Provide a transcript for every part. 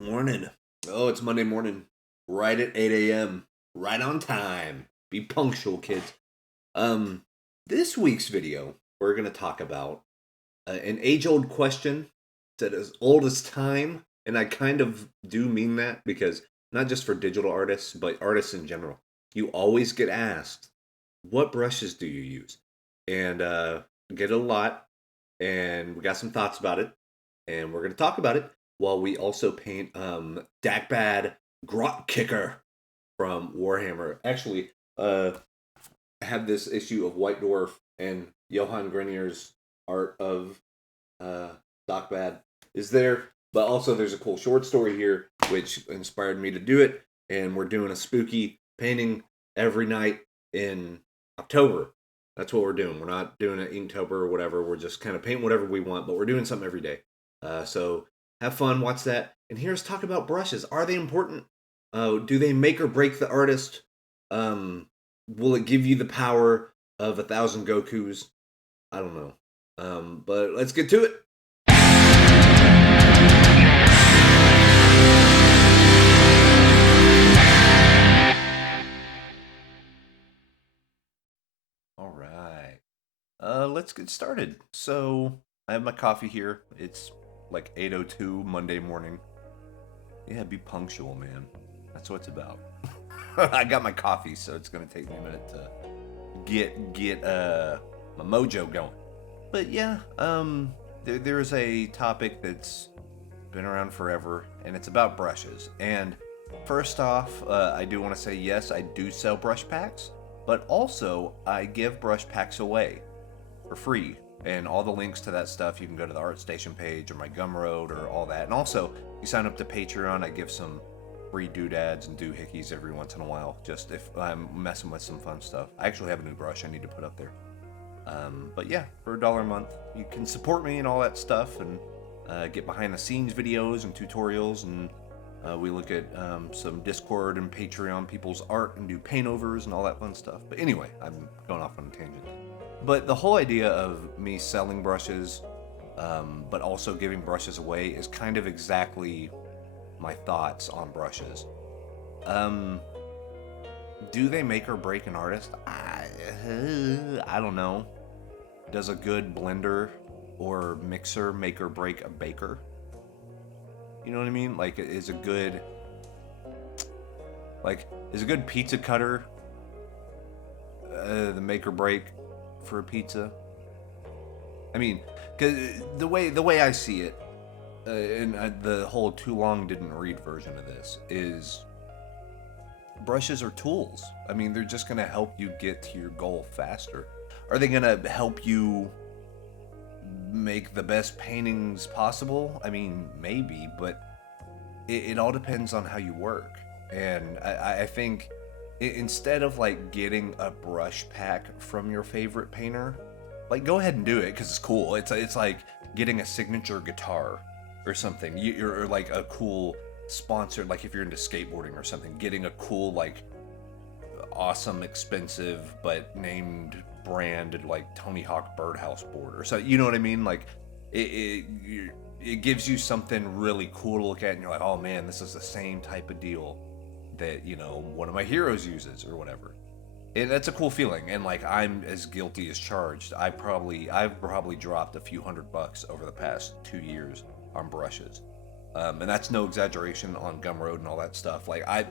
Morning. Oh, it's Monday morning. Right at 8 a.m. Right on time. Be punctual, kids. Um, this week's video, we're going to talk about an age old question that is old as time. And I kind of do mean that because not just for digital artists, but artists in general. You always get asked, what brushes do you use? And get it a lot. And we got some thoughts about it. And we're going to talk about it while we also paint Dakbad Grot Kicker from Warhammer. Actually, I have this issue of White Dwarf and Johan Grenier's art of uh, Dakbad is there. But also, there's a cool short story here which inspired me to do it. And we're doing a spooky painting every night in October. That's what we're doing. We're not doing it Inktober or whatever. We're just kind of painting whatever we want, but we're doing something every day. So have fun, watch that. And here's talk about brushes. Are they important? Do they make or break the artist? Will it give you the power of 1,000 Gokus? I don't know. But let's get to it. All right. Let's get started. So I have my coffee here. It's like 8:02 Monday morning. Yeah, be punctual, man. That's what it's about. I got my coffee, so it's gonna take me a minute to get my mojo going. But yeah, there's a topic that's been around forever, and it's about brushes. And first off, I do want to say yes, I do sell brush packs, but also I give brush packs away for free. And all the links to that stuff, you can go to the ArtStation page or my Gumroad or all that. And also, you sign up to Patreon, I give some free doodads and doohickeys every once in a while, just if I'm messing with some fun stuff. I actually have a new brush I need to put up there. But yeah, for $1 a month, you can support me and all that stuff, and get behind the scenes videos and tutorials, and we look at some Discord and Patreon people's art and do paint overs and all that fun stuff. But anyway, I'm going off on a tangent. But the whole idea of me selling brushes, but also giving brushes away, is kind of exactly my thoughts on brushes. Um, do they make or break an artist? I don't know. Does a good blender or mixer make or break a baker? You know what I mean? Like, is a good pizza cutter the make or break for a pizza? I mean, cause the way I see it, and the whole too long didn't read version of this is brushes are tools. I mean, they're just gonna help you get to your goal faster. Are they gonna help you make the best paintings possible? I mean, maybe, but it all depends on how you work. And I think instead of like getting a brush pack from your favorite painter, like go ahead and do it because it's cool. It's like getting a signature guitar or something. Or like a cool sponsored, like if you're into skateboarding or something, getting a cool like awesome expensive but named brand like Tony Hawk Birdhouse board or so, you know what I mean? Like it gives you something really cool to look at, and you're like, oh man, this is the same type of deal that one of my heroes uses or whatever. That's a cool feeling, and like I'm as guilty as charged. I've probably dropped a few $100 over the past 2 years on brushes, and that's no exaggeration on Gumroad and all that stuff. Like I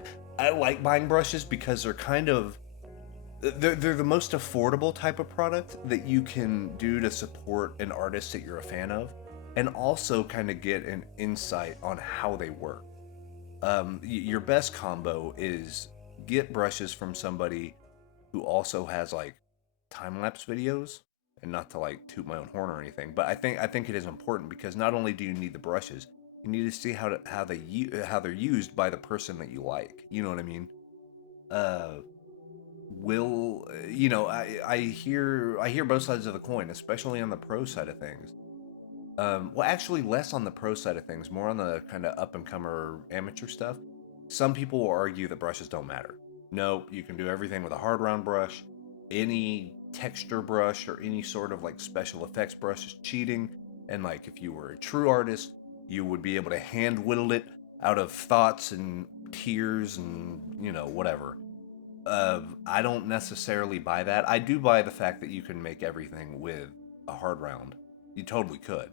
like buying brushes because they're the most affordable type of product that you can do to support an artist that you're a fan of, and also kind of get an insight on how they work. Your best combo is get brushes from somebody who also has like time lapse videos, and not to like toot my own horn or anything, but I think it is important because not only do you need the brushes, you need to see how they're used by the person that you like. You know what I mean? Uh, will I hear both sides of the coin, especially on the pro side of things. Well, actually, less on the pro side of things, more on the kind of up and comer amateur stuff. Some people will argue that brushes don't matter. No, you can do everything with a hard round brush. Any texture brush or any sort of like special effects brush is cheating. And like if you were a true artist, you would be able to hand whittle it out of thoughts and tears and, whatever. I don't necessarily buy that. I do buy the fact that you can make everything with a hard round. You totally could.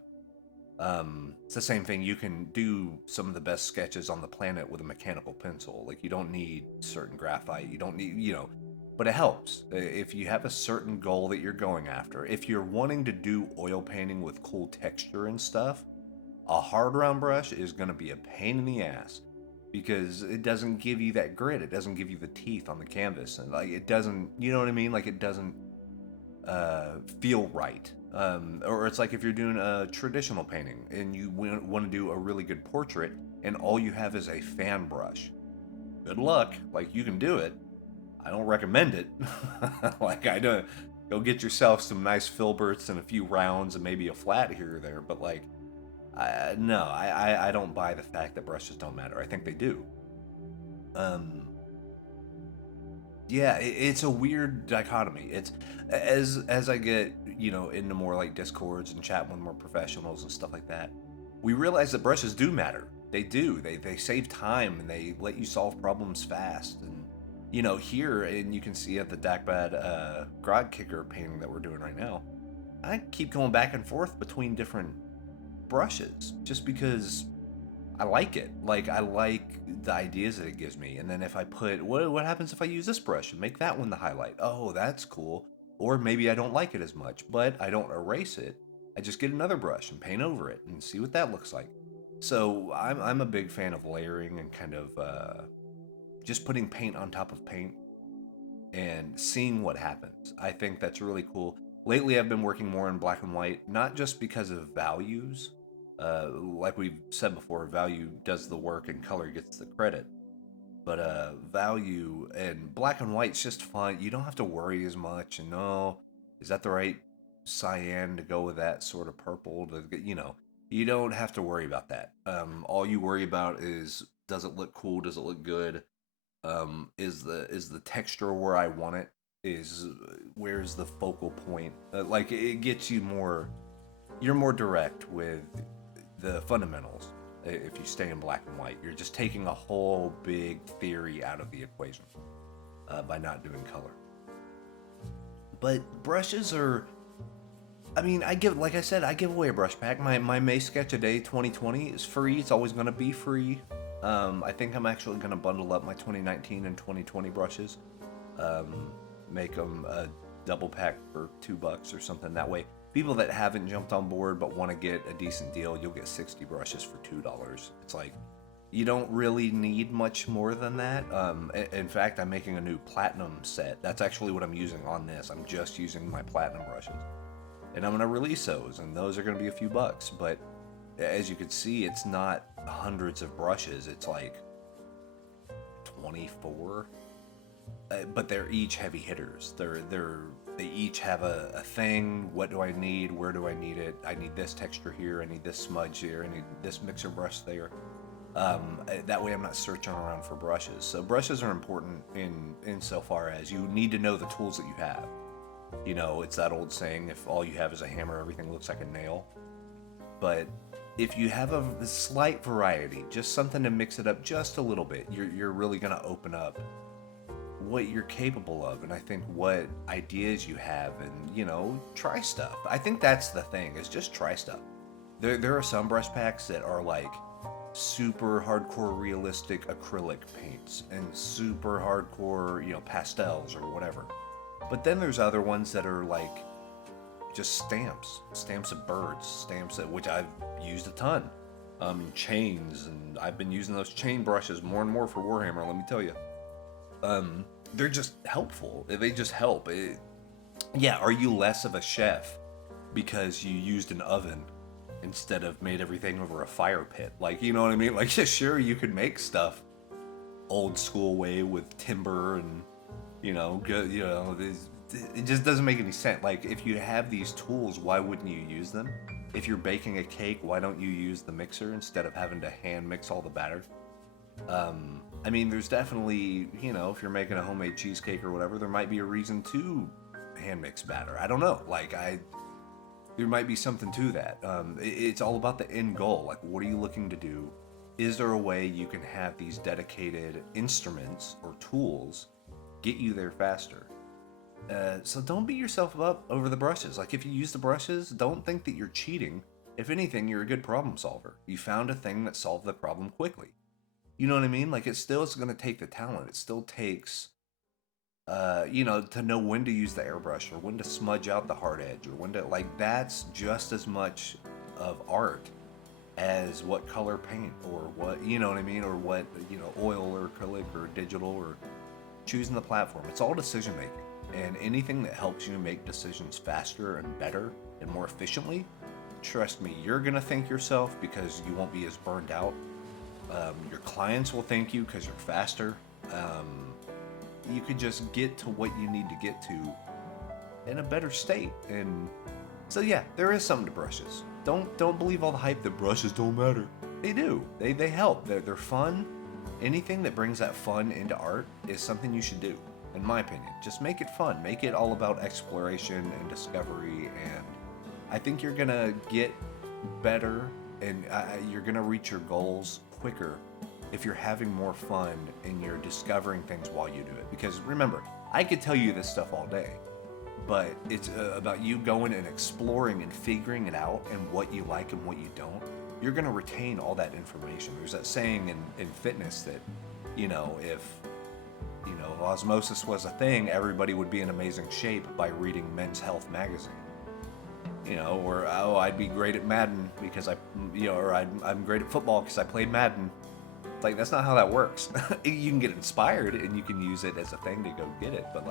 It's the same thing. You can do some of the best sketches on the planet with a mechanical pencil. Like, you don't need certain graphite. You don't need, but it helps. If you have a certain goal that you're going after, if you're wanting to do oil painting with cool texture and stuff, a hard round brush is going to be a pain in the ass because it doesn't give you that grit. It doesn't give you the teeth on the canvas. And, like, it doesn't, you know what I mean? Like, it doesn't feel right. Or it's like if you're doing a traditional painting and you want to do a really good portrait and all you have is a fan brush. Good luck. Like, you can do it. I don't recommend it. Like, I don't. Go get yourself some nice filberts and a few rounds and maybe a flat here or there. But, like, no, I don't buy the fact that brushes don't matter. I think they do. Yeah, it's a weird dichotomy. It's as I get, into more like discords and chat with more professionals and stuff like that, we realize that brushes do matter. They do. They save time and they let you solve problems fast. And here, and you can see at the Dakbad Grog Kicker painting that we're doing right now, I keep going back and forth between different brushes just because I like it. Like, I like the ideas that it gives me. And then if I put, what happens if I use this brush and make that one the highlight? Oh, that's cool. Or maybe I don't like it as much, but I don't erase it. I just get another brush and paint over it and see what that looks like. So I'm a big fan of layering and kind of just putting paint on top of paint and seeing what happens. I think that's really cool. Lately, I've been working more in black and white, not just because of values. Like we've said before, value does the work and color gets the credit. But value and black and white's just fun. You don't have to worry as much. And no, is that the right cyan to go with that sort of purple? You don't have to worry about that. All you worry about is, does it look cool? Does it look good? Is the texture where I want it? Is Where's the focal point? Like, it gets you more. You're more direct with the fundamentals. If you stay in black and white, you're just taking a whole big theory out of the equation by not doing color. But brushes are. I mean, like I said, I give away a brush pack. My May Sketch a Day 2020 is free. It's always going to be free. I think I'm actually going to bundle up my 2019 and 2020 brushes. Make them a double pack for $2 or something. That way, people that haven't jumped on board but want to get a decent deal, you'll get 60 brushes for $2. It's like, you don't really need much more than that. In fact, I'm making a new platinum set. That's actually what I'm using on this. I'm just using my platinum brushes. And I'm going to release those, and those are going to be a few bucks. But as you can see, it's not hundreds of brushes. It's like 24. But they're each heavy hitters. They each have a thing. What do I need? Where do I need it? I need this texture here. I need this smudge here. I need this mixer brush there. That way I'm not searching around for brushes. So brushes are important in so far as you need to know the tools that you have. It's that old saying, if all you have is a hammer, everything looks like a nail. But if you have a slight variety, just something to mix it up just a little bit, you're really going to open up what you're capable of, and I think what ideas you have, and try stuff. I think that's the thing, is just try stuff. There are some brush packs that are like super hardcore realistic acrylic paints and super hardcore pastels or whatever, but then there's other ones that are like just stamps of birds, stamps which I've used a ton, chains, and I've been using those chain brushes more and more for Warhammer, let me tell you. They're just helpful. They just help. Yeah, are you less of a chef because you used an oven instead of made everything over a fire pit? Like, you know what I mean? Like, yeah, sure, you could make stuff old school way with timber and, good, it just doesn't make any sense. Like, if you have these tools, why wouldn't you use them? If you're baking a cake, why don't you use the mixer instead of having to hand mix all the batter? I mean, there's definitely, if you're making a homemade cheesecake or whatever, there might be a reason to hand mix batter. I don't know. Like, there might be something to that. It's all about the end goal. Like, what are you looking to do? is there a way you can have these dedicated instruments or tools get you there faster? So don't beat yourself up over the brushes. Like, if you use the brushes, don't think that you're cheating. If anything, you're a good problem solver. You found a thing that solved the problem quickly. You know what I mean? Like, it still is going to take the talent. It still takes, to know when to use the airbrush or when to smudge out the hard edge or when to, like, that's just as much of art as what color paint or what, you know what I mean? Or what, oil or acrylic or digital or choosing the platform. It's all decision making. And anything that helps you make decisions faster and better and more efficiently, trust me, you're going to thank yourself because you won't be as burned out. Your clients will thank you because you're faster. You could just get to what you need to get to in a better state. And so yeah, there is something to brushes. Don't believe all the hype that brushes don't matter. They do. They help. They're fun. Anything that brings that fun into art is something you should do, in my opinion. Just make it fun. Make it all about exploration and discovery, and I think you're gonna get better and you're gonna reach your goals quicker if you're having more fun and you're discovering things while you do it. Because remember, I could tell you this stuff all day, but it's about you going and exploring and figuring it out and what you like and what you don't. You're gonna retain all that information. There's that saying in fitness that, if osmosis was a thing, everybody would be in amazing shape by reading Men's Health magazine. Or I'd be great at Madden because I'm great at football because I played Madden. Like, that's not how that works. You can get inspired and you can use it as a thing to go get it. But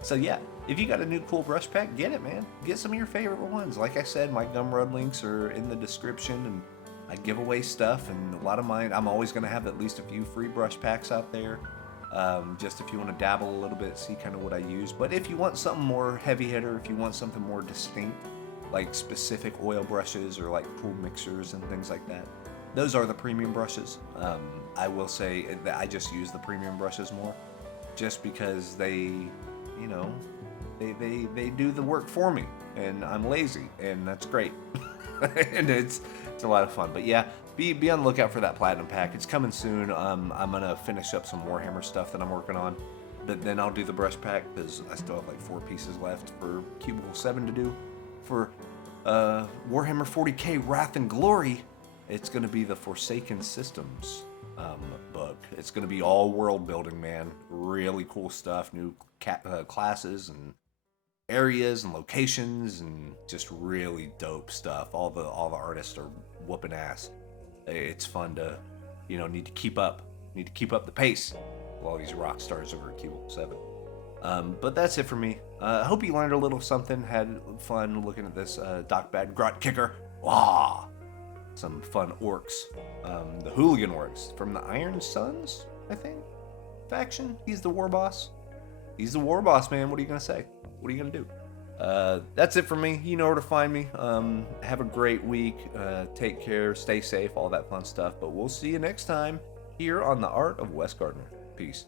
so yeah, if you got a new cool brush pack, get it, man. Get some of your favorite ones. Like I said, my Gumroad links are in the description, and I give away stuff, and a lot of mine, I'm always going to have at least a few free brush packs out there. Just if you want to dabble a little bit, see kind of what I use. But if you want something more heavy hitter, if you want something more distinct, like specific oil brushes or like pool mixers and things like that, those are the premium brushes. I will say that I just use the premium brushes more, just because they do the work for me, and I'm lazy, and that's great. And it's a lot of fun. But yeah, be on the lookout for that platinum pack. It's coming soon. I'm gonna finish up some Warhammer stuff that I'm working on, but then I'll do the brush pack because I still have like 4 pieces left for Cubicle 7 to do. For Warhammer 40k Wrath and Glory, it's gonna be the Forsaken Systems book. It's gonna be all world building, man. Really cool stuff, new classes and areas and locations, and just really dope stuff. All the artists are whooping ass. It's fun to, need to keep up the pace with all these rock stars over at Cubicle 7. But that's it for me. I hope you learned a little something, had fun looking at this Doc Bad Grot Kicker. Wah! Some fun orcs. The Hooligan Orcs from the Iron Sons, I think, faction. He's the war boss. He's the war boss, man. What are you going to say? What are you going to do? That's it for me. You know where to find me. Have a great week. Take care. Stay safe. All that fun stuff. But we'll see you next time here on The Art of Wes Gardner. Peace.